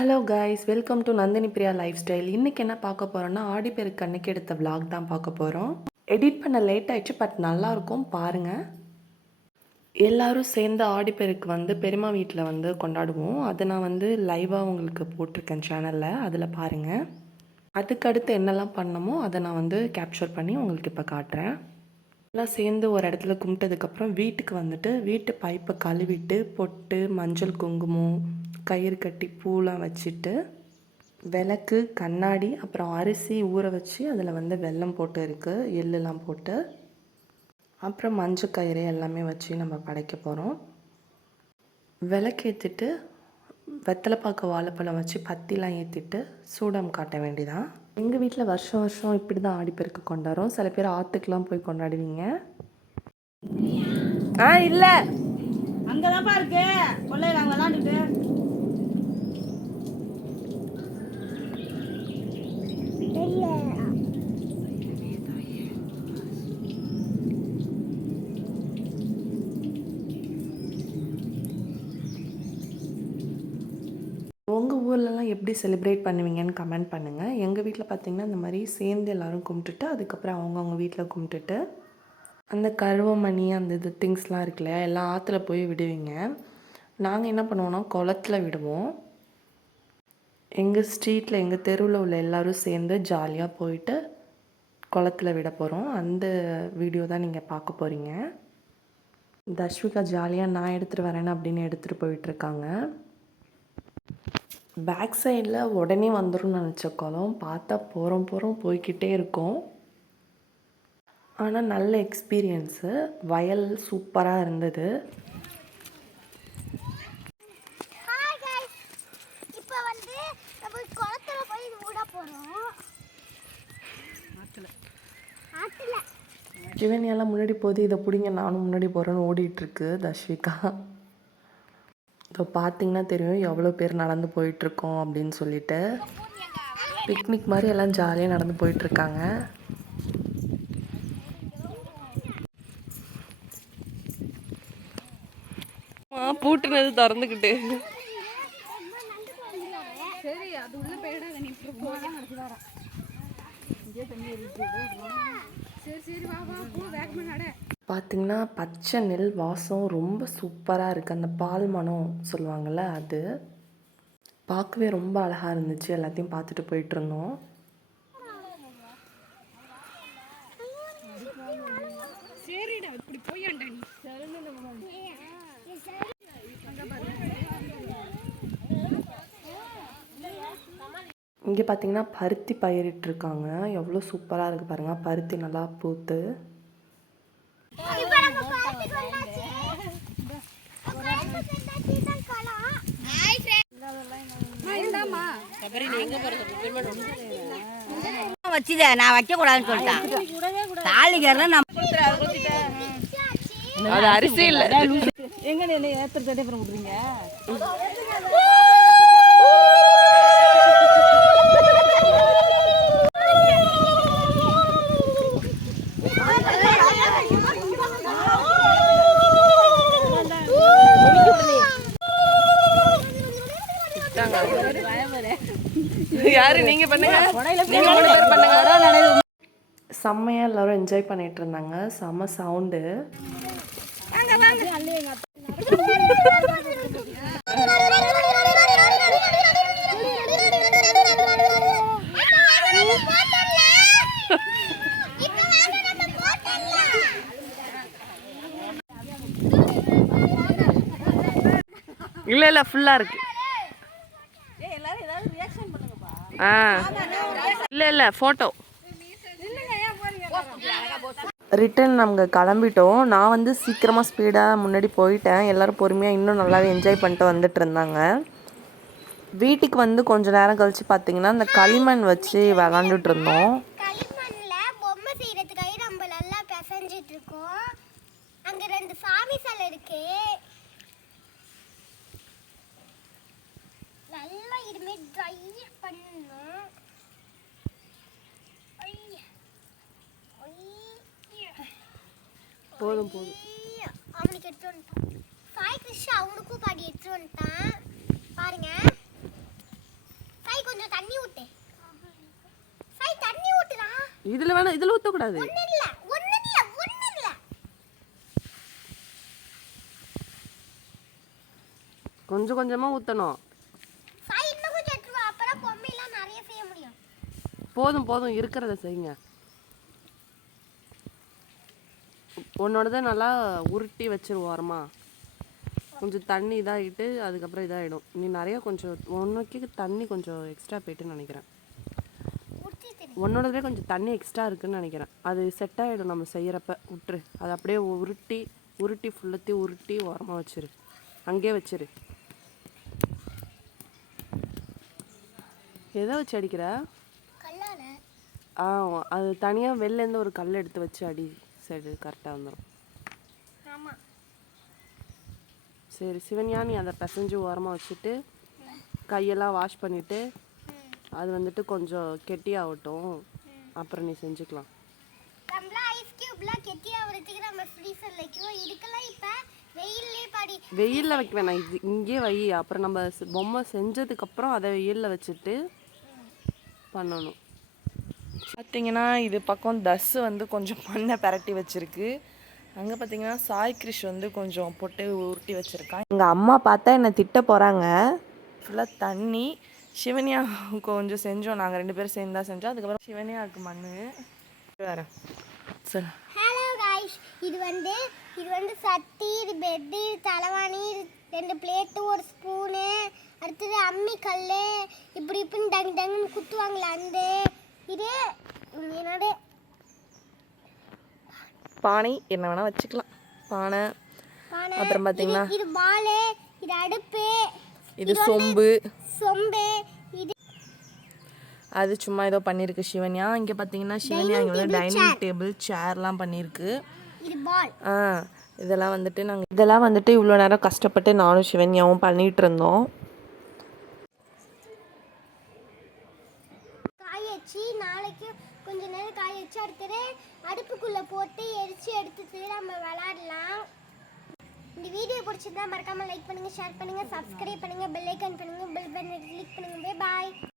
Hello guys welcome to Nandini Priya life style இன்றைக்கி என்ன பார்க்க போகிறோன்னா ஆடிப்பெருக்கு அன்னைக்கு எடுத்த விளாக் தான் பார்க்க போகிறோம் எடிட் பண்ண லேட் ஆயிடுச்சு பட் நல்லாயிருக்கும் பாருங்கள் எல்லோரும் சேர்ந்து ஆடிப்பெருக்கு வந்து பெருமா வீட்டில் வந்து கொண்டாடுவோம். அதை நான் வந்து லைவாக உங்களுக்கு போட்டிருக்கேன் சேனலில் அதில் பாருங்கள் அதுக்கடுத்து என்னெல்லாம் பண்ணமோ அதை நான் வந்து கேப்சர் பண்ணி உங்களுக்கு இப்போ காட்டுறேன். எல்லாம் சேர்ந்து ஒரு இடத்துல கும்பிட்டதுக்கப்புறம் வீட்டுக்கு வந்துட்டு வீட்டு பைப்பை கழுவிட்டு பொட்டு மஞ்சள் குங்குமம் கயிறு கட்டி பூலாம் வச்சுட்டு விளக்கு கண்ணாடி அப்புறம் அரிசி ஊற வச்சு அதில் வந்து வெல்லம் போட்டு இருக்குது எள்ளுலாம் போட்டு. அப்புறம் மஞ்சள் கயிறு எல்லாமே வச்சு நம்ம படைக்க போகிறோம் விளக்கேற்றிட்டு வெத்தலைப்பாக்கு வாழைப்பழம் வச்சு பத்திலாம் ஏற்றிட்டு சூடம் காட்ட வேண்டிதான். எங்கள் வீட்டில் வருஷம் வருஷம் இப்படி தான் ஆடிப்பெருக்கு கொண்டாடுறோம். சில பேர் ஆற்றுக்கெலாம் போய் கொண்டாடுவீங்க. ஆ இல்லை. அங்கதான்ப்பா இருக்கு. கொள்ளையில் அங்கே விளாண்டுட்டு. உங்கள் ஊர்லலாம் எப்படி செலிப்ரேட் பண்ணுவீங்கன்னு கமெண்ட் பண்ணுங்கள் எங்கள் வீட்டில் பார்த்தீங்கன்னா இந்த மாதிரி சேர்ந்து எல்லோரும் கும்பிட்டுட்டு அதுக்கப்புறம் அவங்கவுங்க வீட்டில் கும்பிட்டுட்டு அந்த கருவமணி அந்த இது திங்ஸ்லாம் இருக்குல்ல எல்லாம் ஆற்றுல போய் விடுவீங்க. நாங்கள் என்ன பண்ணுவோம்னா குளத்துல விடுவோம். எங்கள் ஸ்ட்ரீட்டில் எங்கள் தெருவில் உள்ள எல்லோரும் சேர்ந்து ஜாலியாக போயிட்டு குளத்துல விட போகிறோம் அந்த வீடியோ தான் நீங்கள் பார்க்க போகிறீங்க தஷ்விகா ஜாலியாக நான் எடுத்துகிட்டு வரேன் அப்படின்னு எடுத்துகிட்டு போயிட்டுருக்காங்க பேக் சைடில் உடனே வந்துடும் நினச்ச குளம் பார்த்தா போகிறோம் போகிறோம் போய்கிட்டே இருக்கோம். ஆனால் நல்ல எக்ஸ்பீரியன்ஸு வயல் சூப்பராக இருந்தது. ஜிவனியெல்லாம் முன்னாடி போகுது இதை பிடிங்க நானும் முன்னாடி போகிறேன்னு ஓடிட்டுருக்கு தஷ்விகா இப்போ பார்த்தீங்கன்னா தெரியும் எவ்வளோ பேர் நடந்து போயிட்டுருக்கோம் அப்படின்னு சொல்லிட்டு. பிக்னிக் மாதிரி எல்லாம் ஜாலியாக நடந்து போயிட்டுருக்காங்க. பூட்டுனது திறந்துக்கிட்டு. பார்த்திங்கன்னா பச்சை நெல் வாசம் ரொம்ப சூப்பராக இருக்குது அந்த பால் மனம் சொல்லுவாங்கள்ல அது. பார்க்கவே ரொம்ப அழகாக இருந்துச்சு. எல்லாத்தையும் பார்த்துட்டு போயிட்டுருந்தோம் இங்கே பார்த்தீங்கன்னா பருத்தி பயிரிட்டிருக்காங்க எவ்வளோ சூப்பராக இருக்குது பாருங்கள் பருத்தி நல்லா பூத்து இப்போ நம்ம குளத்துக்கு வந்தாச்சு குளத்துக்கு வந்தாச்சு தான் குளம் ஹாய் வச்சுத நான் வைக்க கூடாதுன்னு சொல்லிட்டேன். தாலிக்காரன நம்ம அது அரிசி இல்லை. எங்க என்ன ஏத்தர் தடை பண்ண விடுறீங்க யாரு? நீங்க பண்ணுங்க. நீங்க மூணு பேர் பண்ணுங்க. செம்மையா எல்லாரும் என்ஜாய் பண்ணிட்டு இருந்தாங்க. செம்ம சவுண்டு இல்ல இல்ல ஃபுல்லா இருக்கு. ஆ. இல்ல இல்ல போட்டோ ரிட்டன் நாங்கள் கிளம்பிட்டோம். நான் வந்து சீக்கிரமாக ஸ்பீடாக முன்னாடி போயிட்டேன். எல்லோரும் பொறுமையாக இன்னும் நல்லாவே என்ஜாய் பண்ணிட்டு வந்துட்டு இருந்தாங்க. வீட்டுக்கு வந்து கொஞ்ச நேரம் கழித்து பார்த்தீங்கன்னா இந்த களிமண் வச்சு விளாண்டுட்டு இருந்தோம். அங்க ரெண்டு சாமி சிலை இருக்கு. எல்லாமே ட்ரை பண்ணணும். போதும் போதும். அவனுக்கு எடுத்து வந்துட்டான் சாய் கிருஷ்ணா அவனுக்கும் பாடி எடுத்து வந்துட்டான் பாருங்க. சாய் கொஞ்சம் தண்ணி ஊத்து. சாய் தண்ணி ஊத்துடா. இதுல வேணா இதுல ஊத்த கூடாது ஒண்ணு இல்ல ஒண்ணு இல்ல ஒண்ணு இல்ல கொஞ்சம் கொஞ்சமா ஊத்தணும். போதும் போதும் இருக்கிறத செய்யுங்க. உன்னோடத நல்லா உருட்டி வச்சிருவோம் ஓரமா. கொஞ்சம் தண்ணி இதாகிட்டு அதுக்கப்புறம் இதாகிடும் நீ நிறைய கொஞ்சம் ஒன்றுக்கு தண்ணி கொஞ்சம் எக்ஸ்ட்ரா போயிட்டுன்னு நினைக்கிறேன். உடுத்தி உன்னோடதுலேயே கொஞ்சம் தண்ணி எக்ஸ்ட்ரா இருக்குன்னு நினைக்கிறேன். அது செட் ஆகிடும் நம்ம செய்கிறப்ப விட்டுரு அதை அப்படியே உருட்டி உருட்டி ஃபுல்லத்தி உருட்டி ஓரமாக வச்சிரு. அங்கேயே வச்சிரு. எதை வச்சு அடிக்கிற? ஆ அது தனியாக வெளிலேருந்து ஒரு கல் எடுத்து வச்சு அடி சைடு கரெக்டாக வந்துடும் சரி சிவன்யா நீ அதை பிசைஞ்சு ஓரமாக வச்சுட்டு கையெல்லாம் வாஷ் பண்ணிவிட்டு அது வந்துட்டு கொஞ்சம் கெட்டியாகட்டும் அப்புறம் நீ செஞ்சுக்கலாம். வெயில்லே வைக்க வேணாம். இது இங்கேயே வை. அப்புறம் நம்ம பொம்மை செஞ்சதுக்கப்புறம் அதை வெயிலில் வச்சுட்டு பண்ணணும். பார்த்தீங்கன்னா இது பக்கம் தஸ் வந்து கொஞ்சம் மண்ணை பரட்டி வச்சுருக்கு. அங்கே பார்த்தீங்கன்னா சாய் கிருஷ் வந்து கொஞ்சம் பொட்டு உருட்டி வச்சுருக்கான் எங்கள் அம்மா பார்த்தா என்னை திட்ட போகிறாங்க ஃபுல்லாக தண்ணி. சிவனியா கொஞ்சம் செஞ்சோம். நாங்கள் ரெண்டு பேரும் சேர்ந்து தான் செஞ்சோம். அதுக்கப்புறம் சிவனியாவுக்கு மண் வேறு. சரி. ஹலோ காய்ஸ் இது வந்து இது வந்து சட்டி இது பெட்டு இது தலைவாணி ரெண்டு பிளேட்டு ஒரு ஸ்பூனு அடுத்தது அம்மி கல் இப்படி இப்படின்னு டங்கு டங்குன்னு குத்துவாங்களே அந்த இது பானை என்ன வேணால் வச்சுக்கலாம். பானை அப்புறம் பார்த்தீங்கன்னா இது பாலு இது அடுப்பு இது சொம்பு. சொம்பு இது அது சும்மா ஏதோ பண்ணியிருக்கு சிவன்யா. இங்கே பார்த்தீங்கன்னா சிவன்யா இங்கே வந்து டைனிங் டேபிள் சேர்லாம் பண்ணியிருக்கு. ஆ இதெல்லாம் வந்துட்டு நாங்கள் இதெல்லாம் வந்துட்டு இவ்வளோ நேரம் கஷ்டப்பட்டு நானும் சிவன்யாவும் பண்ணிகிட்டு இருந்தோம் காய வச்சு நாளைக்கு கொஞ்ச நேரம் காய வச்சு அடுத்தது அடுப்புக்குள்ளே போட்டு எரிச்சு எடுத்துட்டு நம்ம விளாடலாம். இந்த வீடியோ பிடிச்சிருந்தா மறக்காம லைக் பண்ணுங்க ஷேர் பண்ணுங்க சப்ஸ்கிரைப் பண்ணுங்க பெல் ஐக்கன் பண்ணுங்க பெல் பட்டன் கிளிக் பண்ணுங்க. பாய்